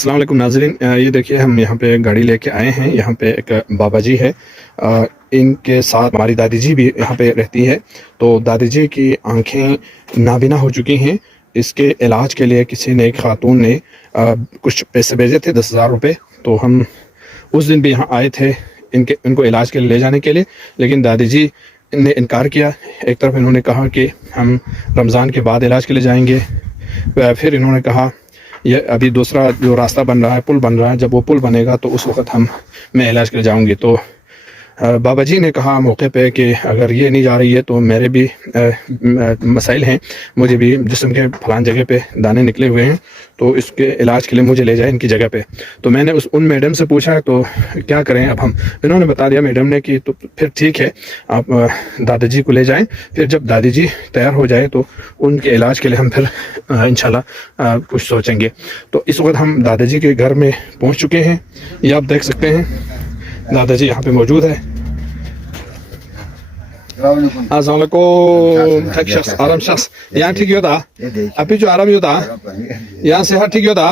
अस्सलाम वालेकुम नाज़रीन, ये देखिए हम यहाँ पे गाड़ी लेके आए हैं। यहाँ पे एक बाबा जी है, इनके साथ हमारी दादी जी भी यहाँ पे रहती है। तो दादी जी की आंखें नाबीना हो चुकी हैं। इसके इलाज के लिए किसी ने, एक खातून ने कुछ पैसे भेजे थे, 10,000 रुपये। तो हम उस दिन भी यहाँ आए थे इनको इलाज के लिए ले जाने के लिए, लेकिन दादी जी ने इनकार किया। एक तरफ इन्होंने कहा कि हम रमज़ान के बाद इलाज के लिए जाएंगे, फिर इन्होंने कहा ये अभी दूसरा जो रास्ता बन रहा है, पुल बन रहा है, जब वो पुल बनेगा तो उस वक़्त मैं इलाज के लिए जाऊँगी। तो बाबा जी ने कहा मौके पे कि अगर ये नहीं जा रही है तो मेरे भी मसाइल हैं, मुझे भी जिस्म के फलान जगह पे दाने निकले हुए हैं, तो इसके इलाज के लिए मुझे ले जाए इनकी जगह पे। तो मैंने उन मैडम से पूछा तो क्या करें अब हम। इन्होंने बता दिया मैडम ने कि तो फिर ठीक है, आप दादाजी को ले जाएं, फिर जब दादी जी तैयार हो जाए तो उनके इलाज के लिए हम फिर इंशाल्लाह कुछ सोचेंगे। तो इस वक्त हम दादाजी के घर में पहुँच चुके हैं। ये आप देख सकते हैं, दादाजी यहाँ पे मौजूद है। अस्सलामुअलैकुम। ठीक शख्स, आराम शख्स, यहाँ ठीक होता अभी जो आराम होता, यहाँ सेहत ठीक होता,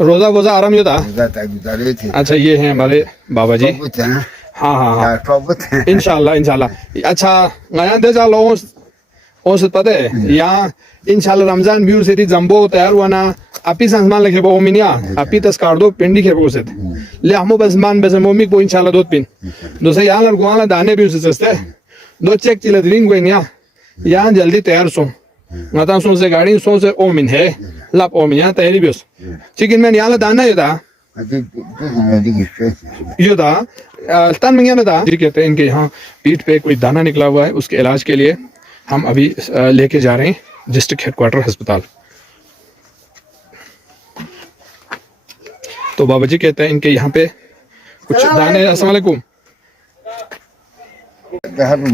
रोजा वोजा आराम होता। अच्छा, ये हैं हमारे बाबा जी। हाँ हाँ हाँ, इंशाल्लाह इंशाल्लाह। अच्छा, यहाँ दे जा लोगों ओस पता है, यहाँ इंशाल्लाह रमजान भी उसे जम्बो तैयार हुआ ना, api sansman leke bo minia api tas kardo pendi ke boset le amo basman bezamomi bo inshallah dot pin do se yalar goala dane bi useste do check chile dring go nia yan jaldi tayar so ngata so se gadi so se o min hai lap o min ya tayari bios chicken men yala dana yoda yoda tan में ना था। जी कहते हैं इनके यहाँ पीठ पे कोई दाना निकला हुआ है, उसके इलाज के लिए हम अभी लेके जा रहे हैं डिस्ट्रिक्ट हेडक्वार्टर अस्पताल। तो बाबा जी कहते हैं इनके यहाँ पे कुछ दाने। अस्सलाम वालेकुम।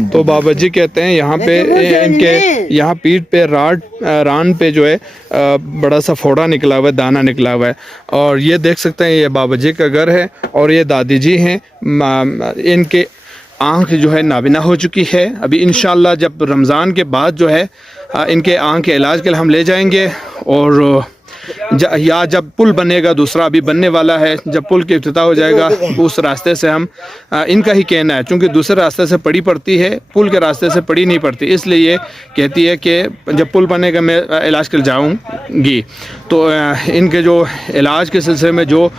तो बाबा जी कहते हैं यहाँ पे इनके यहाँ पीठ पे रान पे जो है बड़ा सा फोड़ा निकला हुआ है, दाना निकला हुआ है। और ये देख सकते हैं, ये बाबा जी का घर है और ये दादी जी हैं। इनके आँख जो है नाबीना हो चुकी है। अभी इंशाल्लाह जब रमज़ान के बाद जो है इनके आँख के इलाज के लिए हम ले जाएंगे। और या जब पुल बनेगा, दूसरा अभी बनने वाला है, जब पुल की इफ्तिताह हो जाएगा उस रास्ते से हम इनका ही कहना है, क्योंकि दूसरे रास्ते से पड़ी पड़ती है, पुल के रास्ते से पड़ी नहीं पड़ती, इसलिए ये कहती है कि जब पुल बनेगा मैं इलाज के लिए जाऊँगी। तो इनके जो इलाज के सिलसिले में जो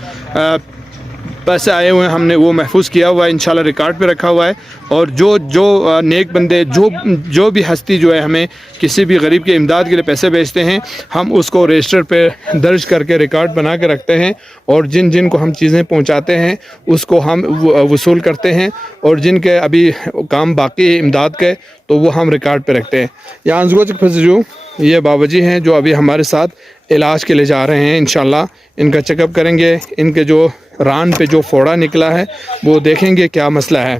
पैसे आए हुए हैं हमने वो महफूज किया हुआ है, इंशाल्लाह रिकॉर्ड पे रखा हुआ है। और जो नेक बंदे, जो भी हस्ती जो है हमें किसी भी गरीब के इमदाद के लिए पैसे भेजते हैं, हम उसको रजिस्टर पे दर्ज करके रिकॉर्ड बना के रखते हैं। और जिन को हम चीज़ें पहुंचाते हैं उसको हम वसूल करते हैं, और जिनके अभी काम बाकी है इमदाद के, तो वो हम रिकॉर्ड पे रखते हैं। यहाँ जो ये बाबा जी हैं जो अभी हमारे साथ इलाज के लिए जा रहे हैं। इंशाल्लाह इनका चेकअप करेंगे, इनके जो रान पे जो फोड़ा निकला है वो देखेंगे क्या मसला है।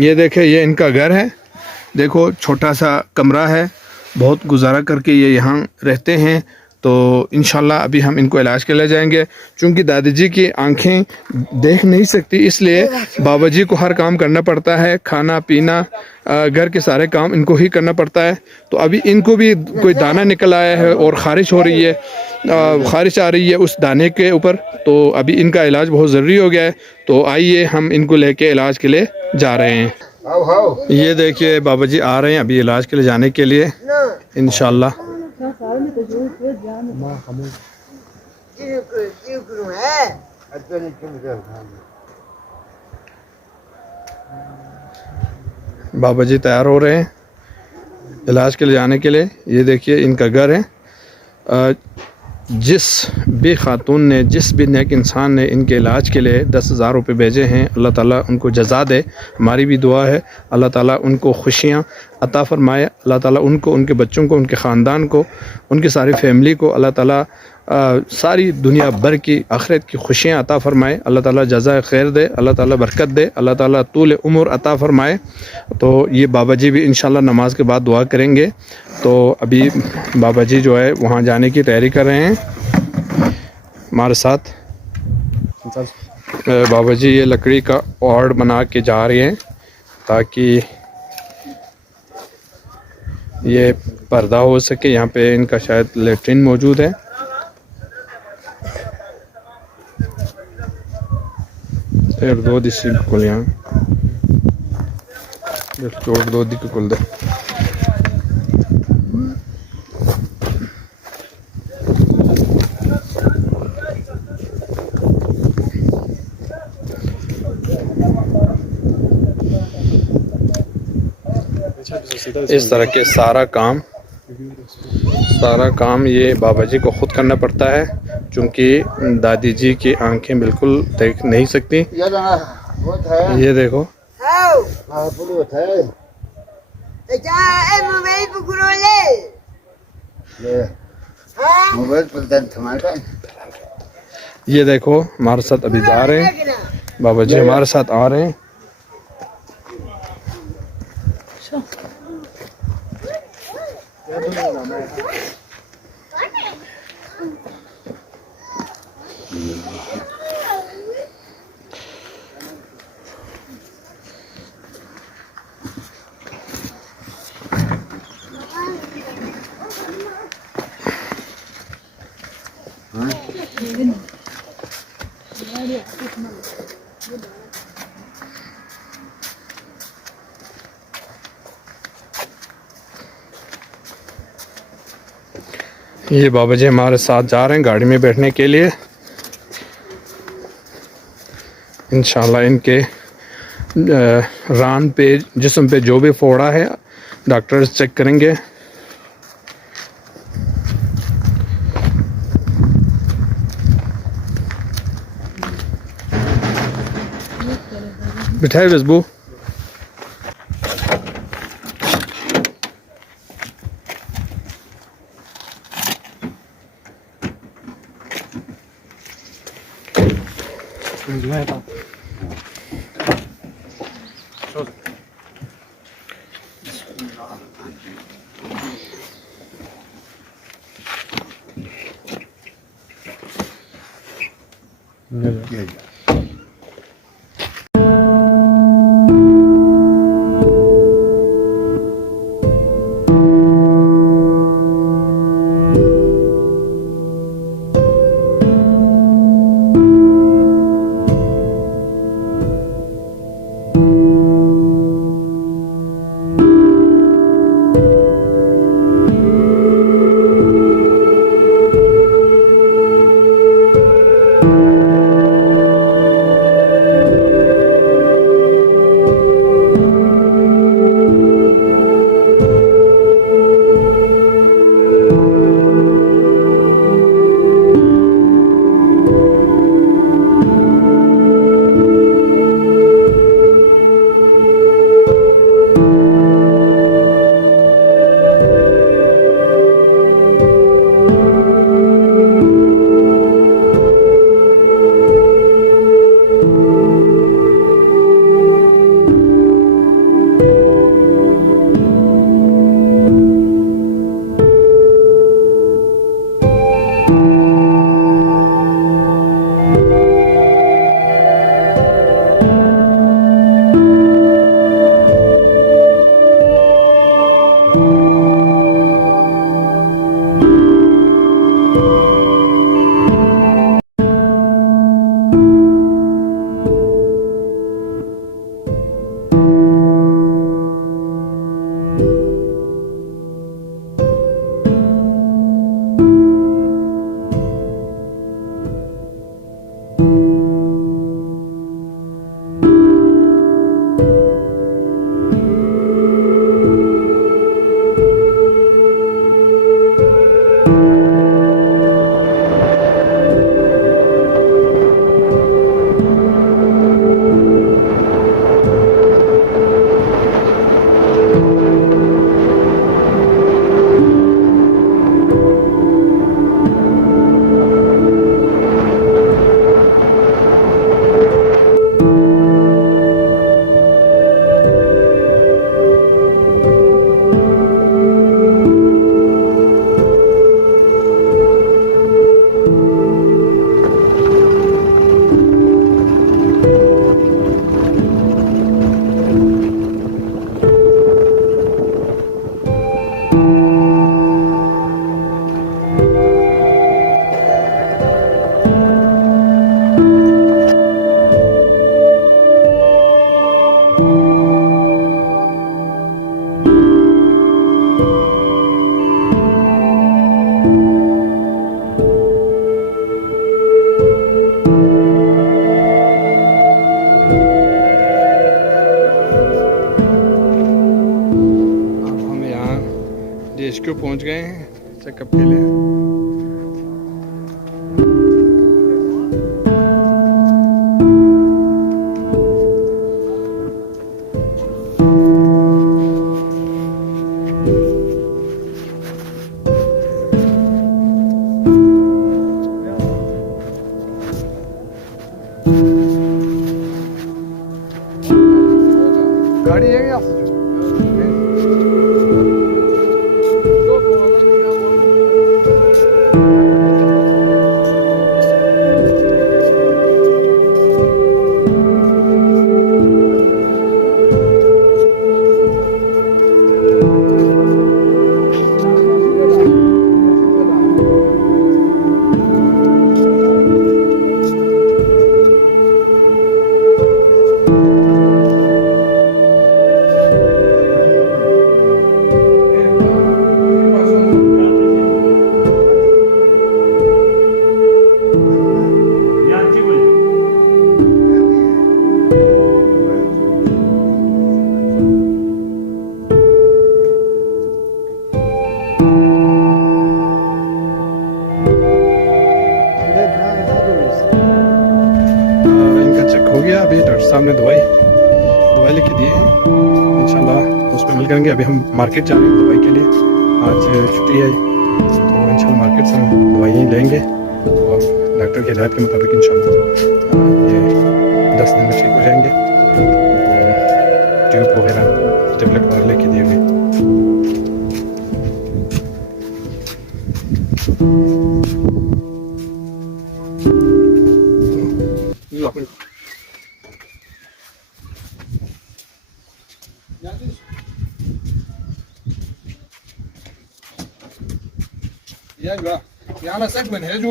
ये देखें, ये इनका घर है, देखो छोटा सा कमरा है, बहुत गुजारा करके ये यहाँ रहते हैं। तो इंशाल्लाह अभी हम इनको इलाज के लिए जाएंगे। चूँकि दादी जी की आंखें देख नहीं सकती, इसलिए बाबा जी को हर काम करना पड़ता है, खाना पीना घर के सारे काम इनको ही करना पड़ता है। तो अभी इनको भी कोई दाना निकल आया है और ख़ारिश हो रही है, ख़ारिश आ रही है उस दाने के ऊपर। तो अभी इनका इलाज बहुत ज़रूरी हो गया है। तो आइए हम इनको लेके इलाज के लिए जा रहे हैं। ये देखिए बाबा जी आ रहे हैं अभी इलाज के लिए जाने के लिए इंशाल्लाह। बाबा जी तैयार हो रहे हैं इलाज के लिए जाने के लिए। ये देखिए इनका घर है। जिस भी खातून ने, जिस भी नेक इंसान ने इनके इलाज के लिए 10,000 रुपये भेजे हैं, अल्लाह ताला उनको जज़ा दे। हमारी भी दुआ है अल्लाह ताला उनको खुशियाँ अता फ़रमाए, अल्लाह ताला उनको, उनके बच्चों को, उनके ख़ानदान को, उनकी सारी फैमिली को अल्लाह ताला सारी दुनिया भर की आखिरत की खुशियाँ अता फ़रमाए। अल्लाह ताला जज़ा खैर दे, अल्लाह ताला बरकत दे, अल्लाह ताला तूल उम्र अता फ़रमाए। तो ये बाबा जी भी इंशाल्लाह नमाज के बाद दुआ करेंगे। तो अभी बाबा जी जो है वहाँ जाने की तैयारी कर रहे हैं हमारे साथ। बाबा जी ये लकड़ी का वार्ड बना के जा रहे हैं ताकि ये पर्दा हो सके। यहाँ पे इनका शायद लेटरिन मौजूद है। dodi si kuliyan. Dod dodi kulde. इस तरह के सारा काम ये बाबा जी को खुद करना पड़ता है, क्योंकि दादी जी की आंखें बिल्कुल देख नहीं सकती। ये देखो ये देखो हमारे साथ अभी जा रहे हैं बाबा जी, हमारे साथ आ रहे हैं। ये बाबा जी हमारे साथ जा रहे हैं गाड़ी में बैठने के लिए। इंशाल्लाह इनके रान पे, जिस्म पे जो भी फोड़ा है डॉक्टर्स चेक करेंगे। बिठाए बसबू HQ पहुंच गए हैं चेकअप के लिए। गाड़ी है क्या? अभी डॉक्टर साहब ने दवाई लिख के दी है, इंशाल्लाह उसमें मिल करेंगे। अभी हम मार्केट जा रहे हैं दवाई के लिए, आज छुट्टी है तो इंशाल्लाह मार्केट से हम दवाई लेंगे और डॉक्टर की हिदायत के मुताबिक इंशाल्लाह ये 10 दिन में ठीक हो जाएंगे। तो ट्यूब वगैरह टेबलेट वगैरह लेके दिए गए। Ja, das sagt man, Heljo.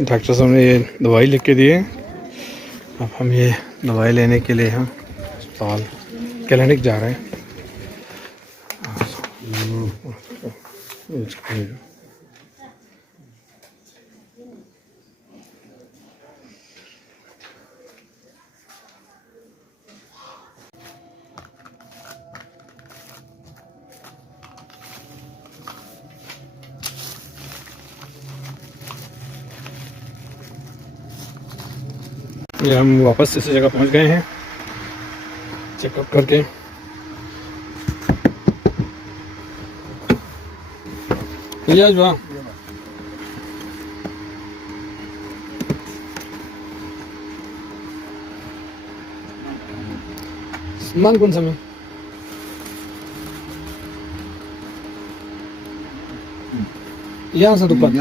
Doctor साहब ने ये दवाई लिख के दी है। अब हम ये दवाई लेने के लिए हम अस्पताल क्लिनिक जा रहे हैं। ये हम वापस इस जगह पहुंच गए हैं चेकअप करके। ये जो सामान कौन सा में यहाँ से दुकान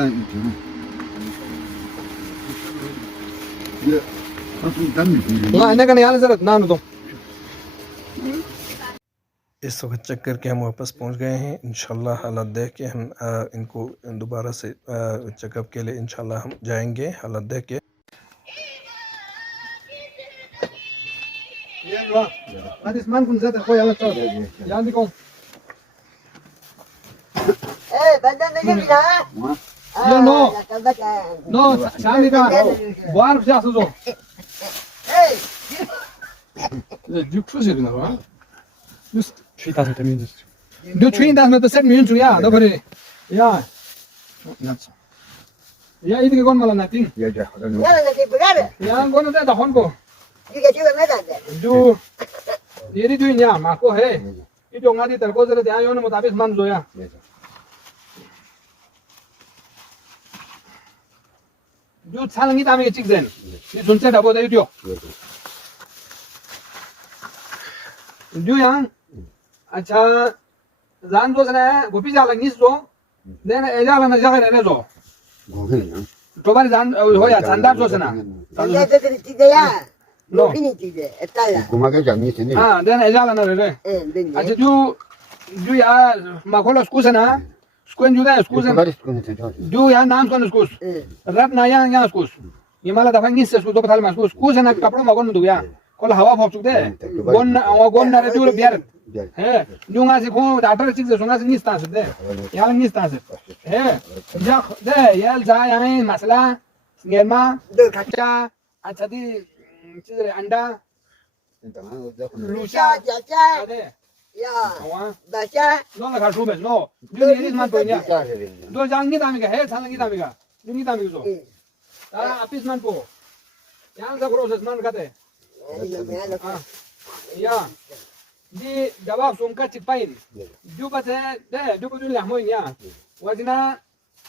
इस वक्त चेक करके हम वापस पहुंच गए हैं। इंशाल्लाह हालत देख के हम इनको दोबारा से चेकअप के लिए इंशाल्लाह हम जाएंगे। हालत देख के Dus 2000 minus. Du 2000 met de 7 minuten ja, dat hoor je. Ja. Ja, iedereen kon mal nating. Ja, ja. Ja, dat is begare. Ja, kon dat gewoon go. Die gaat je met dat. Du ये जो यहाँ माको है ये जो गाड़ी तरको जरा ध्यान यो ने मुताबिक मन जोया जो छालंगी तामे चिक देन ये सुनसे डबो दे दियो जो यहाँ अच्छा जान जो सने गोपी जालंगी सो देन एजाला न जगह रहने जो तो बार जान हो या शानदार जो सना ये तो ठीक है यार नो ठीक है एताला घुमा के जानी थी हां देन एजाला न रे अच्छा जो यार माकोला स्कूल सना स्कूल जो है स्कूल जो यार नाम कौन स्कूल रब ना यहाँ स्कूल ये माला दफा नहीं स्कूल तो पता लगा स्कूल सना कपड़ों मगन दो यार कोला हवा फोक चुके गोन ना रे जो बियार है न्यूगा से को डॉक्टर चिक से सुना से निस्ता से दे यार निस्ता से है जा दे यार जा यहाँ मसला निर्मा खच्चा अच्छा दी चीज़ अंडा लूचा अरे Ya, वहाँ baca, नो लगा शू में नो जो ये मत बोलिए दो जांगी दामी का है सालंगी दामी का जुंगी दामी को तारा अपिस मन पो यहाँ से प्रोसेस मन करते हाँ या di jawab sungka cipain juga saya deh juga dulu lah mau ya wajina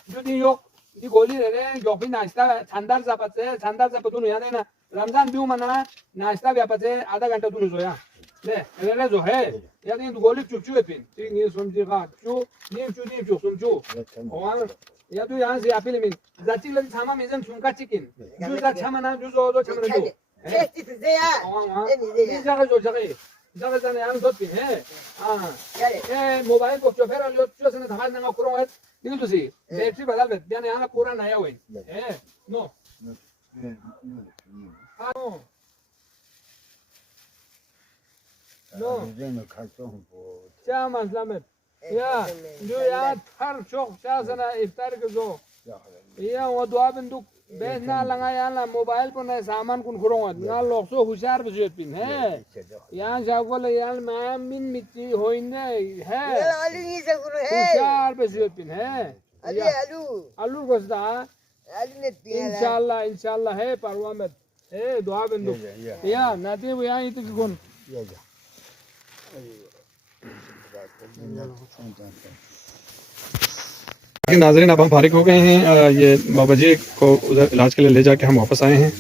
jadi yok di goli deh jokin naista chandar zapat tuh ya deh na Ramzan biu mana naista biapa deh ada घंटा tuh so ya deh ini जो है ya ini goli cucu epin ini somji ka cucu somju और या तो यहाँ से आपी lamin जाची लगी छामा मिजन sungka cikin जो जा छामा ना जो छामा ना जो sesi size ya. ini जगह जो जगह जगह जाने हम दो तीन है हाँ ये मोबाइल को जो फिर जो जो से धमाल ना करो है देखो तो सी बैटरी बदल दे यानी यहाँ पूरा नया हुआ है नो हाँ नो क्या मसला में या जो यार हर चौक क्या सना इफ्तार के जो या वो दुआ बंदूक बेचना लगा यार मोबाइल पर नए सामान कुन करो ना लोग सो होशियार बजे पिन है यहाँ जागोल यार मैं मिन मिट्टी होइने है Alu ni seguro hai. होशियार बजे पिन है Alu. आलू गोश्ता Alu ni tiada. इंशाल्लाह है परवा में है दुआ बंदूक या नाते वो यहाँ इतने कौन नाज़रीन अब हम फारिग हो गए हैं ये बाबा जी को उधर इलाज के लिए ले जाके हम वापस आए हैं